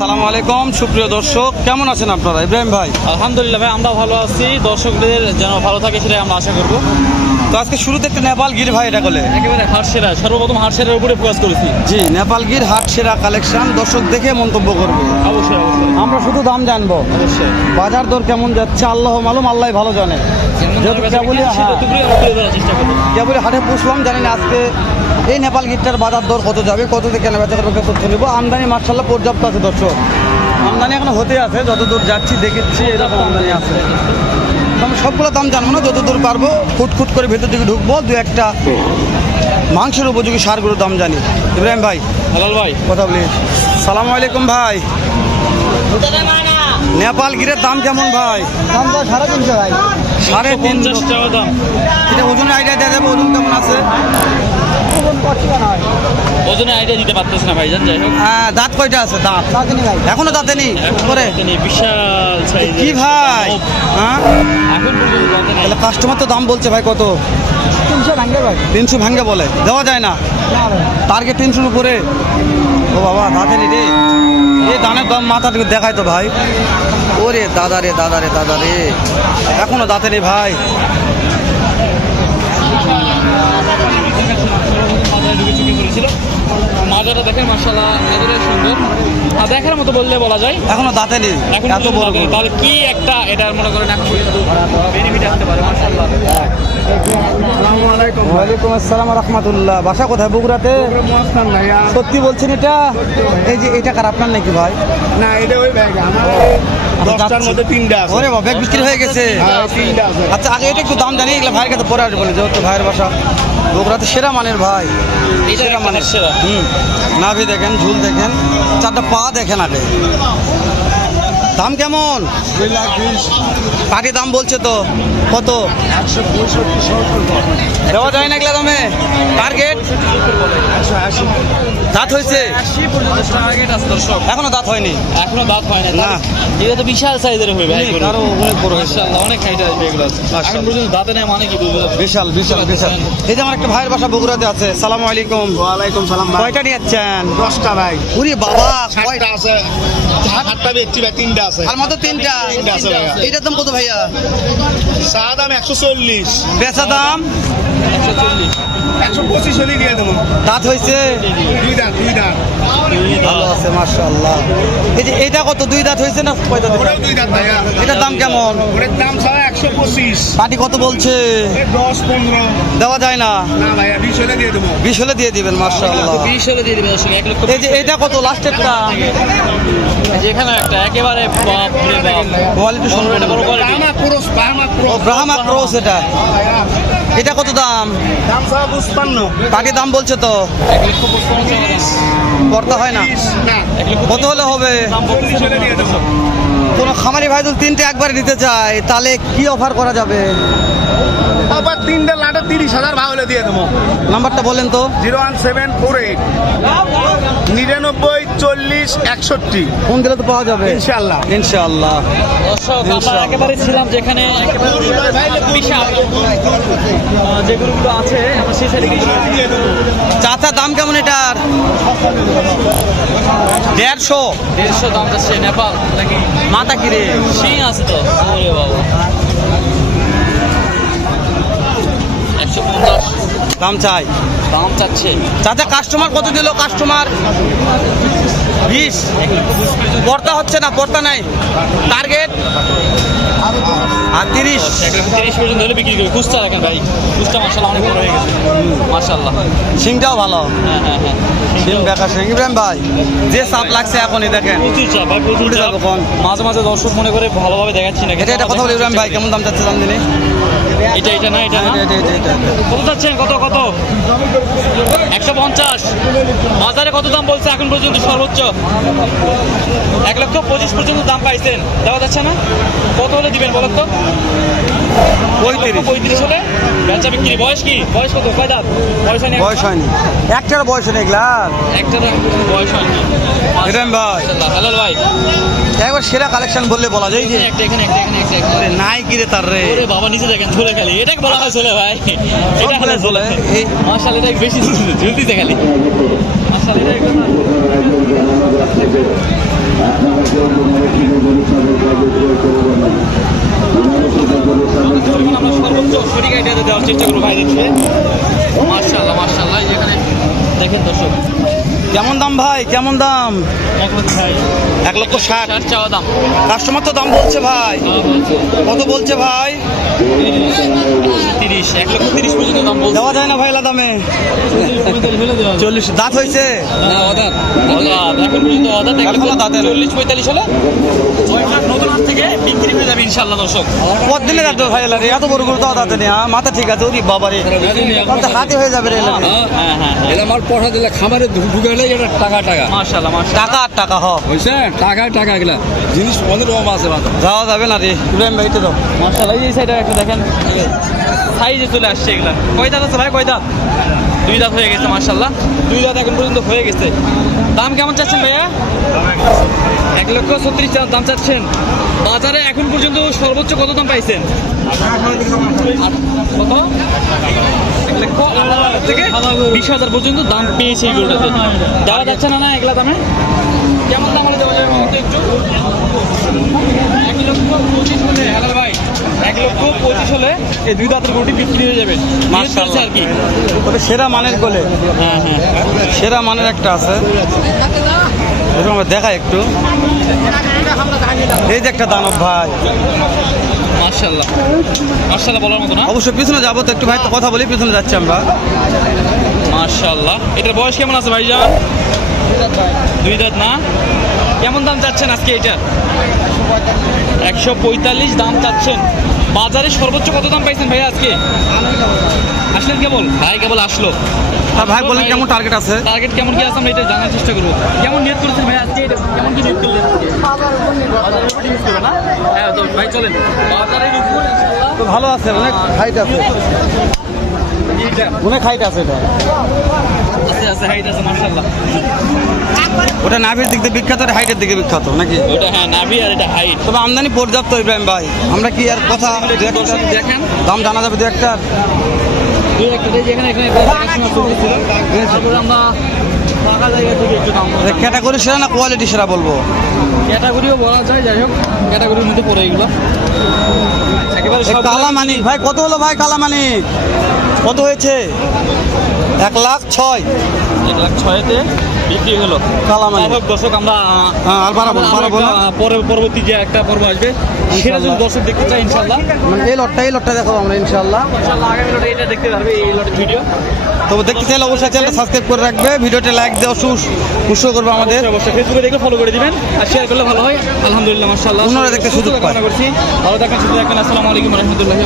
সালাম আলাইকুম সুপ্রিয় দর্শক কেমন আছেন আপনারা? ইব্রাহিম ভাই? আলহামদুলিল্লাহ ভাই আমরা ভালো আছি। দর্শকদের যেন ভালো থাকে সেটাই আমরা আশা করব। তো আজকে শুরুতে একটা নেপাল গির ভাই এটা বলে। একেবারে হাট সেরা সর্বপ্রথম হাটসেরার উপরে ফোকাস করেছি। জি নেপাল গির হাট সেরা কালেকশন দর্শক দেখে মন্তব্য করবে। অবশ্যই অবশ্যই। আমরা শুধু দাম জানব। অবশ্যই। বাজার দর কেমন যাচ্ছে? আল্লাহ মালুম আল্লাহ ভালো জানে। যেহেতু কেবলই হাটে পুষলাম জানি না আজকে এই নেপাল গিটটার বাজার দর কত যাবে? কত থেকে কেনা বেচা করবে? তথ্য নেব। আমদানি মার্শাল্লাহ পর্যাপ্ত আছে দর্শক। আমদানি এখনও হতে আছে। যতদূর যাচ্ছি দেখেছি এরকম আমদানি আছে। আমি সবগুলো দাম জানব না। যতদূর পারব ফুট ফুট করে ভেতর দিকে ঢুকবো। দু একটা মাংসের উপযোগী সারগুলোর দাম জানি। ইব্রাহিম ভাই হেলাল ভাই। কথা বলি। সালাম আলাইকুম ভাই। নেপাল গিরের দাম কেমন ভাই? দাম তো সাড়ে তিনশো ভাই। সাড়ে তিনশো পঞ্চাশ টাকা দাম। এটা ওজনের আইডিয়া দেওয়া যাবে ওজন কেমন আছে? ওজনে আইডিয়া দিতে পারতেছে না যাই হোক। হ্যাঁ দাঁত কয়টা আছে? দাঁত। এখনও দাঁতে নেই? করে তিনি বিশাল সাইজ কি ভাই? হ্যাঁ? এখন। তাহলে কাস্টমার তো দাম বলছে ভাই কত? তিনশো ভাঙ্গে ভাই তিনশো ভাঙ্গে বলে। দেওয়া যায় না? টার্গেট তিনশোর উপরে? ও বাবা দাঁতে নি রে। এই দানের দম মাথা থেকে দেখায় তো ভাই। ওরে দাদা রে দাদা রে দাদা রে। এখনও দাঁতে নেই ভাই। ঢুকে চুকে পড়েছিল দেখেন মার্শাল্লাহ সুন্দর। আর দেখার মতো বললে বলা যায়। এখনও দাঁতে নেই এখন এত বড়। তাহলে কি একটা এটার মনে করেন এখন বেনিফিট আসতে পারে মার্শাল্লাহ ওয়ালাইকুম আসসালাম রহমতুল্লাহ। বাসা কোথায় বগুড়াতে? সত্যি বলছেন এটা? এই যে এটা কার আপনার নাকি ভাই? না এটা ওই ব্যাগ আমার দশটার মধ্যে তিনটা আছে। ওরে বাবা ব্যাগ বিক্রি হয়ে গেছে। হ্যাঁ, তিনটা আছে। আচ্ছা আগে এটা একটু দাম জানি এগুলো ভাইয়ের কাছে পরে আসব যেহেতু ভাইয়ের বাসা বগুড়াতে সেরা মানের ভাই। এটা সেরা মানের। সেরা। হুম। নাভি দেখেন ঝুল দেখেন চারটা পা দেখেন আগে। দাম কেমন? দুই লাখ বিশ। পাটি দাম বলছে তো কত? একশো পঁয়ষট্টি সত্তর দেওয়া যায় না দামে? টার্গেট দাঁত হয়েছে? আশি পর্যন্ত টার্গেট আছে দর্শক। এখনও দাঁত হয়নি? এখনও দাঁত হয় না। এটা তো বিশাল সাইজের হবে ভাই অনেক, আরও অনেক বড় অনেক হাইট আসবে এগুলো এখন পর্যন্ত দাঁতে নেই মানে কি বিশাল বিশাল বিশাল। এই যে আমার একটা ভাইয়ের বাসা বগুড়াতে আছে। সালাম আলাইকুম। ওয়ালাইকুম সালাম ভাই। কয়টা নিয়ে যাচ্ছেন? দশটা ভাই। উরি বাবা কয়- সাতটা আছে। সাতটা বেচছি ভাই তিনটা। আছে। আর মাত্র তিনটা। আছে। দাম কত ভাইয়া? চা দাম একশো চল্লিশ। বেচা দাম? একশো পঁচিশ হলে দিয়ে দেবো। দাঁত হয়েছে? দুই দাঁত দুই দাঁত। ভালো আছে মাশাআল্লাহ। এই যে এটা কত? দুই দাঁত হয়েছে না কয় দাঁত? দুই দাঁত ভাইয়া। এটার দাম কেমন? ওটার দাম ছাড়া একশো পঁচিশ। পাটি কত বলছে? দশ পনেরো। দেওয়া যায় না। না ভাইয়া বিশ হলে দিয়ে দেবো। বিশ হলে দিয়ে দিবেন মাশাআল্লাহ। বিশ হলে দিয়ে দিবে দর্শক এক লক্ষ এই যে এটা কত? লাস্টেরটা? যেখানে একটা একেবারে বাপ রে বাপ। কোয়ালিটি বড় এটা বড় কোয়ালিটি ক্রোস ব্রাহ্মা ক্রস। এটা। এটা কত দাম? দাম পাটি দাম বলছে তো। এক লক্ষ পঁচপান্ন টাকা। দাম। করতে হয় না? কত হলে হবে? কোনো খামারি ভাই যদি তিনটে একবারে নিতে চায় তাহলে কি অফার করা যাবে? আবার তিনটে লাটে তিরিশ হাজার ভাগ দিয়ে দেবো। নাম্বারটা বলেন তো। Zero one seven four eight. নিরানব্বই চল্লিশ একষট্টি। ফোন দিলে তো পাওয়া যাবে? ইনশাল্লাহ ইনশাআল্লাহ। আমরা। একেবারে ছিলাম যেখানে একেবারে বিশাল। আহ, যে গরুগুলো আছে আমরা সেই সাইডে গিয়ে চাচা দাম কেমন এটার? দেড়শো। দেড়শো দাম যাচ্ছে নেপাল। নাকি? মাথা কিরে শিং আছে তো ওরে বাবা একশো পঞ্চাশ দাম চাই। দাম চাচ্ছে। চাচা কাস্টমার কত দিল? কাস্টমার বিশ। পর্তা হচ্ছে না পর্তা নাই। টার্গেট আর তিরিশ। তিরিশ পর্যন্ত হলে বিক্রি করবে রাখেন ভাই। মাসাল্লাহ অনেক বড় হয়ে গেছে। মাসাল্লাহ সিংটাও ভালো। হ্যাঁ হ্যাঁ হ্যাঁ। সিং বেকার সিং। ইব্রাহিম ভাই যে লাগছে এখনই দেখেন। প্রচুর চাপ ভাই প্রচুর উঠে চাপ। মাঝে মাঝে দর্শক মনে করে ভালোভাবে দেখাচ্ছি না এটা কথা বলি ইব্রাহিম ভাই কেমন দাম চাচ্ছে দিনে এটা এটা না এটা না? এটা কত যাচ্ছেন? কত কত? একশো পঞ্চাশ। বাজারে কত দাম বলছে এখন পর্যন্ত সর্বোচ্চ? এক লক্ষ পঁচিশ পর্যন্ত দাম পাইছেন। দেওয়া যাচ্ছে না? কত হলে দিবেন বলো তো? পঁয়ত্রিশ। পঁয়ত্রিশ হলে? বেচা বিক্রি বয়স কি? বয়স কত? কয় দাঁত? বয়স হয়নি বয়স হয়নি। একটার বয়স পর্যন্ত বয়স হয়নি। ভাই। ভাই। একবার সেরা কালেকশন বললে বলা যায় যে একটা এখানে একটা এখানে একটা এখানে নাই কিরে তার রে। ওরে বাবা নিচে দেখেন ঝুলে খালি। এটাকে বলা হয় চলে ভাই? এটা বলে চলে। এই- মাশাল এটা বেশি ঝুলতিছে খালি। মাশাল এটা একদম আমরা সর্বোচ্চ সঠিক আইডিয়া দেওয়ার চেষ্টা করব ভাইদেরকে মার্শাল্লাহ মার্শাল্লাহ এই যেখানে দেখেন দর্শক কেমন দাম ভাই? কেমন দাম? এক লক্ষ ভাই এক লক্ষ ষাট? ষাট চাওয়া দাম। কাস্টমার তো দাম বলছে ভাই। কত বলছে ভাই? তিরিশ এক লক্ষ তিরিশ পর্যন্ত দাম বলছে। দেওয়া যায় না ভাই এলা দামে চল্লিশ দাঁত হয়েছে। অদাত। এখন পর্যন্ত অদাত এক এখনও দাঁতে চল্লিশ পঁয়তাল্লিশ হলে ছয়টা নতুন হাট থেকে বিক্রি হয়ে যাবে ইনশাল্লাহ দর্শক। কত দিনে যাচ্ছে ভাই এলা রে এত বড় গরু দাঁতে নেই হ্যাঁ? মাথা ঠিক আছে ওরি বাবা রে তো হাতে হয়ে যাবে রে এলা রে। হ্যাঁ হ্যাঁ এটা আমার পয়সা দিলে খামারে ঢুকে গেলে এটা টাকা টাকা। মার্শাল্লাহ টাকা আর টাকা হ। বুঝছে টাকা টাকা এগুলা। জিনিস অনেক রকম আছে যাওয়া যাবে না রে। ইব্রাহিম ভাই তো দাও। এই সাইডে একটা দেখেন। সাইজে চলে আসছে এগুলা। কয় দাঁত আছে ভাই? কয় দাঁত? দুই দাঁত হয়ে গেছে মার্শাল্লাহ দুই দাঁত এখন পর্যন্ত হয়ে গেছে। দাম কেমন চাচ্ছেন ভাইয়া? এক লক্ষ ছত্রিশ দাম চাচ্ছেন। বাজারে এখন পর্যন্ত সর্বোচ্চ কত দাম পাইছেন? কত? থেকে বিশ হাজার পর্যন্ত দাম পেয়েছে এই দেওয়া যাচ্ছে না না এগুলা দামে? কেমন দাম হলে দেওয়া যাবে একটু? এক লক্ষ পঁচিশ ভাই। এক লক্ষ পঁচিশ হলে এই দুই দাঁতের গরুটি বিক্রি হয়ে যাবে। নিয়ে আর কি। তবে সেরা মানের গোলে হ্যাঁ হ্যাঁ। সেরা মানের একটা আছে। এরকম আমরা দেখাই একটু। এই যে একটা দানব ভাই। মার্শাল্লাহ মার্শাল্লাহ বলার মতো না? অবশ্যই পিছনে যাব তো একটু ভাই তো কথা বলি পিছনে যাচ্ছি আমরা। মার্শাল্লাহ এটার বয়স কেমন আছে ভাইজান? দুই দাঁত না? কেমন দাম চাচ্ছেন আজকে এটা একশো পঁয়তাল্লিশ দাম চাচ্ছেন। বাজারে সর্বোচ্চ কত দাম পাইছেন ভাই আজকে? আসলেন কেবল? ভাই কেবল আসলো। ভাই বলেন কেমন টার্গেট আছে? টার্গেট কেমন কি আছে আমরা এটা জানার চেষ্টা করব। কেমন নিয়ত করেছেন ভাই আজকে কেমন কি নিয়ত করলেন? হ্যাঁ তো ভাই চলেন। বাজারের উপর তো ভালো আছে অনেক হাইট আছে। অনেক হাইট আছে এটা। আছে আছে হাইট আছে মার্শাল্লাহ ওটা নাভির দিক দিয়ে বিখ্যাত আর হাইটের দিকে বিখ্যাত নাকি? ওটা হ্যাঁ নাভি আর এটা হাইট। তবে আমদানি পর্যাপ্ত ইব্রাহিম ভাই। আমরা কি আর কথা দেখেন। দাম জানা যাবে দু একটা? ক্যাটাগরি সেরা না কোয়ালিটি সেরা বলব? ক্যাটাগরিও বলা যায় যাই হোক ক্যাটাগরির মধ্যে পড়ে এগুলো। কালামানিক ভাই কত হলো ভাই কালামানিক? কত হয়েছে? এক লাখ ছয়। এক লাখ ছয়তে বিক্রি হলো। কালামানিক। হোক, দর্শক আমরা হ্যাঁ, আর বাড়াবো বাড়াবো না। পরে পরবর্তী যে একটা পর্ব আসবে সেটা যদি দর্শক দেখতে চাই ইনশাল্লাহ। মানে এই লটটা এই লটটা দেখাবো আমরা ইনশাল্লাহ। ইনশাল্লাহ আগামী লটে এটা দেখতে পারবে এই লটের ভিডিও। তবে দেখতে চাইলে অবশ্যই চ্যানেলটা সাবস্ক্রাইব করে রাখবে ভিডিওটা লাইক দেওয়া উৎসাহ করবে আমাদের। অবশ্যই ফেসবুকে দেখে ফলো করে দিবেন আর শেয়ার করলে ভালো হয়। আলহামদুলিল্লাহ মাশাআল্লাহ। অন্যরা দেখতে সুযোগ পায়। করছি। ভালো থাকেন সুস্থ থাকেন আসসালামু আলাইকুম রহমতুল্লাহি